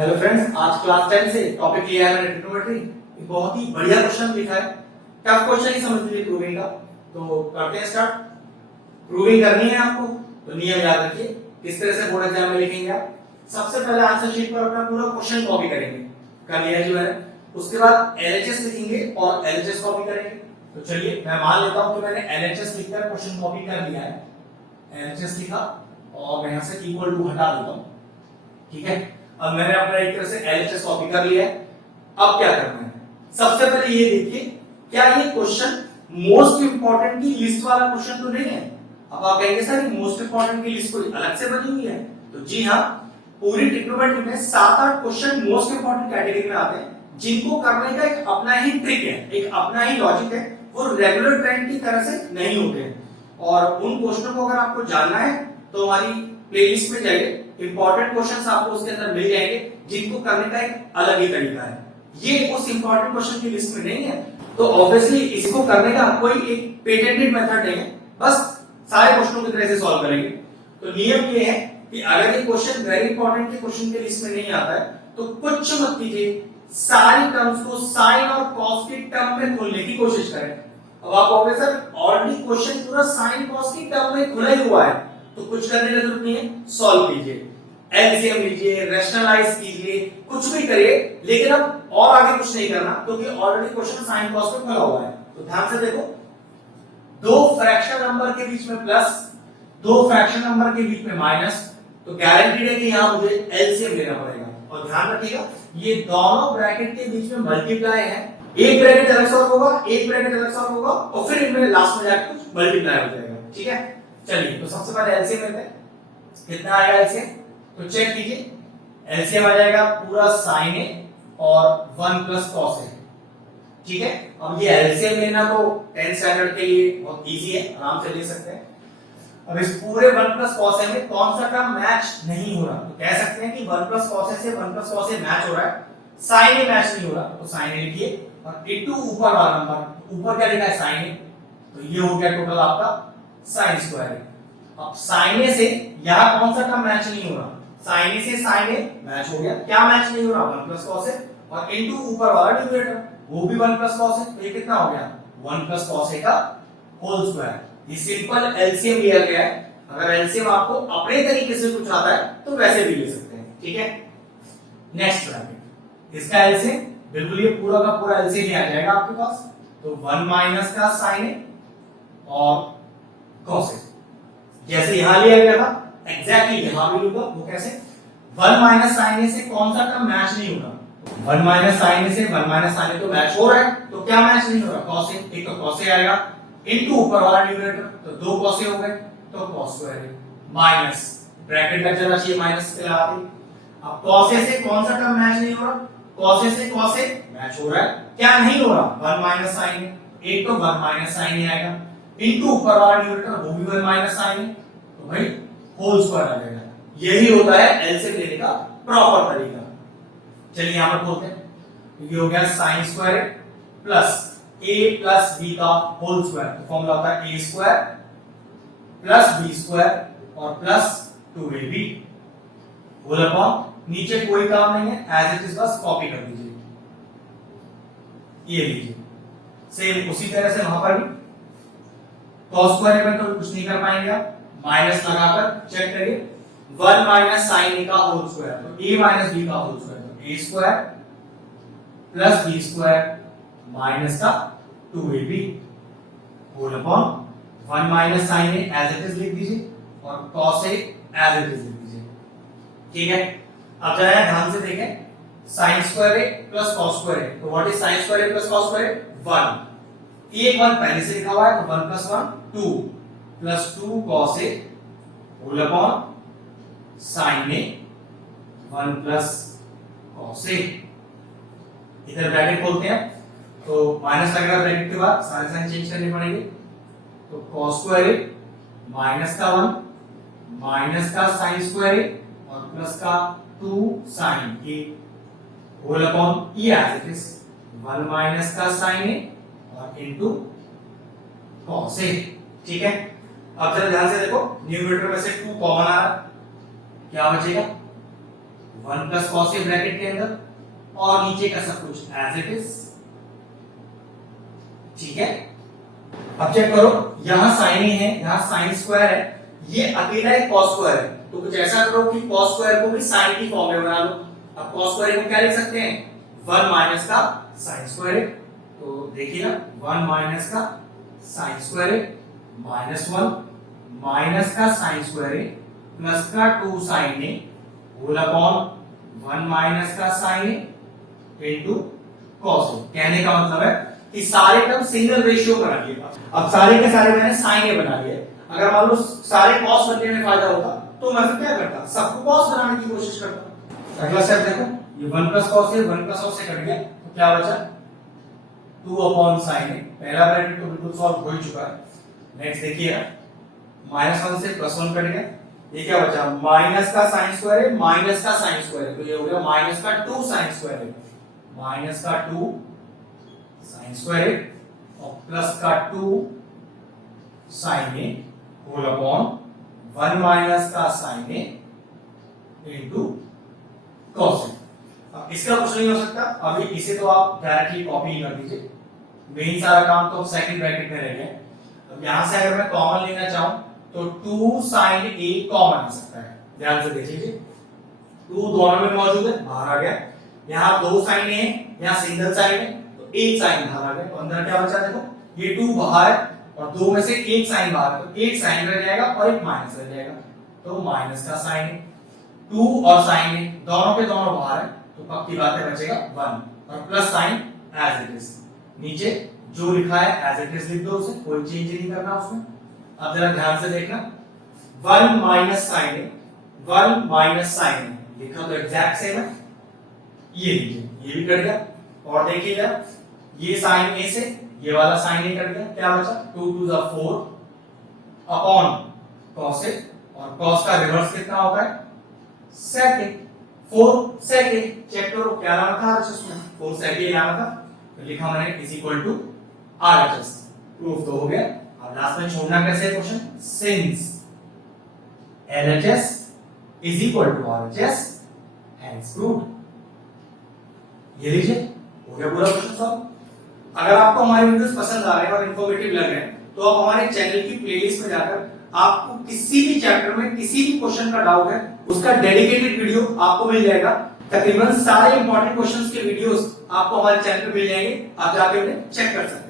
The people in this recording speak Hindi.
हेलो फ्रेंड्स, आज क्लास 10 से टॉपिक लिया है मैंने ट्रिग्नोमेट्री। एक बहुत ही बढ़िया क्वेश्चन लिखा है। टफ क्वेश्चन ही समझ लीजिए प्रूविंग का। तो करते हैं स्टार्ट। प्रूविंग करनी है आपको तो नियम याद रखिए किस तरह से बोर्ड एग्जाम में लिखेंगे आप। सबसे पहले आंसर शीट पर अपना पूरा क्वेश्चन कॉपी करेंगे, कर लिया जो है। उसके बाद एलएचएस लिखेंगे और एलएचएस कॉपी करेंगे। तो चलिए मैं मान लेता हूं कि मैंने एलएचएस लिखकर क्वेश्चन कॉपी कर लिया है। एलएचएस लिखा और मैं यहां से इक्वल टू हटा देता हूं। ठीक है, अब मैंने अपना एक तरह से एलएचएस कॉपी कर लिया है। अब क्या करना है, सबसे पहले ये देखिए क्या ये क्वेश्चन मोस्ट इंपोर्टेंट की लिस्ट वाला क्वेश्चन तो नहीं है। अब आप कहेंगे सर मोस्ट इंपोर्टेंट की लिस्ट कोई अलग से बनी हुई है, तो जी हाँ, पूरी ट्रिग्नोमेट्री में 7-8 क्वेश्चन मोस्ट इंपोर्टेंट कैटेगरी में आते हैं जिनको करने का एक अपना ही ट्रिक है, एक अपना ही लॉजिक है। वो रेगुलर ट्रेंड की तरह से नहीं होते हैं। और उन क्वेश्चनों को अगर आपको जानना है तो हमारी प्लेलिस्ट में जाइए, इंपॉर्टेंट क्वेश्चंस आपको उसके अंदर मिल जाएंगे जिनको करने का एक अलग ही तरीका है। ये उस इंपॉर्टेंट क्वेश्चन की लिस्ट में नहीं है, तो ऑब्वियसली इसको करने का कोई एक पेटेंटेड मेथड नहीं है, बस सारे क्वेश्चनों की तरह से सॉल्व करेंगे। तो नियम ये है कि अगर ये क्वेश्चन वेरी इंपॉर्टेंट के क्वेश्चन की लिस्ट में नहीं आता है तो कुछ मत कीजिए, सारी टर्म्स को साइन और कॉस की टर्म में खोलने की कोशिश करें। अब आप कहोगे सर ऑलरेडी क्वेश्चन पूरा साइन कॉस की टर्म में खुला ही हुआ है, तो कुछ करने की जरूरत नहीं है, सॉल्व कीजिए, एलसीएम लीजिए, रैशनलाइज कीजिए, कुछ भी करिए, लेकिन अब और आगे कुछ नहीं करना क्योंकि ऑलरेडी क्वेश्चन साइन कॉस में खुला हुआ है। तो ध्यान से देखो, दो फ्रैक्शन नंबर के बीच में प्लस, दो फ्रैक्शन नंबर के बीच में माइनस, तो गारंटीड है कि यहां मुझे एलसीएम लेना पड़ेगा। और ध्यान रखिएगा ये दोनों ब्रैकेट के बीच में मल्टीप्लाई है, एक ब्रैकेट अलग सॉल्व होगा, एक ब्रैकेट अलग सॉल्व होगा और फिर इनमें लास्ट में जाकर कुछ मल्टीप्लाई हो जाएगा। ठीक है, चलिए तो सबसे पहले एलसीएम लेते हैं। कितना आएगा एलसीएम, तो चेक कीजिए, एलसीएम आ जाएगा पूरा sin a और 1 प्लस cos a। ठीक है, अब ये एलसीएम लेना तो 10th स्टैंडर्ड के लिए बहुत इजी है, आराम से ले सकते हैं। अब इस पूरे 1 प्लस cos a में कौन सा टर्म मैच नहीं हो रहा, तो कह सकते हैं कि 1 प्लस cos a से 1 प्लस cos a मैच हो रहा है, sin a मैच नहीं हो रहा, तो sin a लिखिए और इनटू ऊपर वाला नंबर, ऊपर क्या लिखा है sin a, तो ये हो गया टोटल आपका sin स्क्वायर a। अब sin a से यहां कौन सा टर्म मैच नहीं हो रहा, sin a से sin a मैच हो गया, क्या मैच नहीं हो रहा, 1 प्लस cos a और इनटू ऊपर वाला न्यूमरेटर वो भी 1 प्लस cos a, तो ये कितना हो गया 1 प्लस cos a का होल स्क्वायर। ये सिंपल एलसीएम लिया गया है। अगर एलसीएम आपको अपने तरीके से कुछ आता है तो वैसे भी ले सकते हैं। ठीक है, नेक्स्ट ब्रैकेट, इसका एलसीएम बिल्कुल ये पूरा का पूरा एलसीएम आ जाएगा आपके पास, तो 1 माइनस का sin a और cos a, जैसे यहां लिया गया था एग्जैक्टली यहां भी लूंगा। वो कैसे, 1 माइनस sin a से कौन सा टर्म मैच नहीं हो रहा, 1 माइनस sin a से 1 माइनस sin a तो मैच हो रहा है, तो क्या मैच नहीं हो रहा, cos a, एक तो cos a आएगा इनटू ऊपर वाला न्यूमरेटर, तो 2 cos a हो गए, तो cos square a minus bracket लग जाना चाहिए माइनस के लगा दी। अब cos a से कौन सा टर्म मैच नहीं हो रहा, cos a से cos a मैच हो रहा है, क्या नहीं हो रहा, 1 माइनस sin a, एक तो 1 माइनस sin a आएगा इनटू ऊपर वाला न्यूमरेटर वो भी 1 माइनस sin a, तो भाई होल स्क्वायर आ जाएगा। यही होता है एलसीएम लेने का प्रॉपर तरीका। चलिए यहां पर बोलते हैं, तो ये हो गया sin square plus a plus b का होल स्क्वायर, तो फॉर्मूला होता है a square plus b square और प्लस 2ab होल अपॉन, नीचे कोई काम नहीं है, एज इट इज बस कॉपी कर दीजिए, ये लीजिए। सेम उसी तरह से वहां पर भी cos स्क्वायर में तो कुछ नहीं कर पाएंगे आप, माइनस लगाकर चेक करिए, 1 माइनस sin a का होल स्क्वायर, तो a माइनस b का होल स्क्वायर, तो a square plus b square minus का 2ab whole upon 1 minus sin a as it is लिख दीजिए और cos a as it is लिख दीजिए। ठीक है, अब जरा ध्यान से देखें, sin square a plus cos square a, तो what is sin square a plus cos square a, 1, ये 1 पहले से लिखा हुआ है, तो 1 plus 1 2 plus 2 cos a whole upon sin a 1 plus cos a। इधर ब्रैकेट खोलते हैं तो माइनस लग रहा है ब्रैकेट के बाद, सारे साइन चेंज करने पड़ेंगे, तो cos स्क्वायर a माइनस का 1 माइनस का sin स्क्वायर a और प्लस का 2 sin a होल अपॉन ये एज इट इज 1 माइनस का sin a और इनटू cos a। ठीक है, अब जरा ध्यान से देखो, न्यूमरेटर में से 2 कॉमन आ रहा है, क्या बचेगा 1 प्लस कॉस ए ब्रैकेट के अंदर, और नीचे का सब कुछ एज इट इज। ठीक है, अब चेक करो, यहां साइन ए है, यहां साइन स्क्वायर है, ये अकेला एक कॉस स्क्वायर है, तो कुछ ऐसा करो कि कॉस स्क्वायर को भी साइन की फॉर्म में बना लो। अब कॉस स्क्वायर को क्या लिख सकते हैं, 1 माइनस का साइन स्क्वायर। तो देखिए ना, 1 माइनस का साइन स्क्वायर माइनस 1 माइनस का साइन स्क्वायर प्लस का 2 साइन ए होल अपॉन 1 माइनस का sign A into cos A. कहने का मतलब है कि सारे टर्म सिंगल रेशियो बना लिए। अब सारे के सारे मैंने साइन ए बना लिए। अगर मान लो सारे कॉस बनने में फायदा होता तो मैं फिर क्या करता, सबको कॉस बनाने की कोशिश करता। अगला स्टेप देखो, ये 1 plus cos A 1 plus cos से कट गया, तो क्या बचा 2 अपॉन साइन ए। पहला ब्रैकेट तो बिल्कुल सॉल्व हो ही चुका है। नेक्स्ट देखिए, -1 से +1 कट गया, ये क्या बचा माइनस का साइन स्क्वायर है माइनस का साइन स्क्वायर है, तो ये हो गया माइनस का 2 साइन स्क्वायर है, माइनस का 2 साइन स्क्वायर और प्लस का 2 साइन ए होल अपॉन 1 माइनस का sign A into cos A. अब इसका कुछ नहीं हो सकता, अभी इसे तो आप डायरेक्टली कॉपी कर दीजिए, मेन सारा काम तो सेकंड ब्रैकेट में रह गया। अब यहां से अगर मैं कॉमन लेना चाहूं तो 2 sin a कॉमन आ सकता है, ध्यान से देख लीजिए, 2 दोनों में मौजूद है, बाहर आ गया। यहां 2 sin a है, यहां सिंगल साइन है, तो एक साइन बाहर आ गया, तो अंदर क्या बचा देखो, ये 2 बाहर है और 2 में से एक साइन बाहर है, तो एक साइन रह जाएगा और एक माइनस रह जाएगा, तो माइनस का साइन है। 2 और साइन है दोनों के दोनों बाहर है, तो पक्की बात है बचेगा 1 और plus sine as it is. नीचे जो लिखा है एज इट इज लिख दो, उसे कोई चेंज नहीं करना उसमें। अब जरा ध्यान से देखना, 1 माइनस साइन है 1 माइनस साइन है लिखा तो एग्जैक्ट सेम है, ये लीजिए, ये भी कट गया। और देखिए जरा, ये साइन ए से ये वाला साइन ए कट गया, क्या बचा 2 2 जा 4 अपॉन cos ए, और cos का रिवर्स कितना होता है sec ए, 4 sec ए। चेक करो क्या नाम था RHS में, 4 sec ए नाम था, तो लिखा मैंने is equal to RHS। Proof तो हो गया। अब लास्ट में छोड़ना कैसे है question, since LHS is equal to RHS hence proved. ये लीजिए, हो गया पूरा क्वेश्चन सॉल्व। अगर आपको हमारे वीडियोस पसंद आ रहे हैं और इंफॉर्मेटिव लग रहे हैं तो आप हमारे चैनल की प्लेलिस्ट में जाकर आपको किसी भी चैप्टर में किसी भी क्वेश्चन का डाउट है उसका डेडिकेटेड वीडियो आपको मिल जाएगा। तकरीबन सारे इंपॉर्टेंट क्वेश्चंस के वीडियोस आपको हमारे चैनल पे मिल जाएंगे, आप जाके उन्हें चेक कर सकते हैं।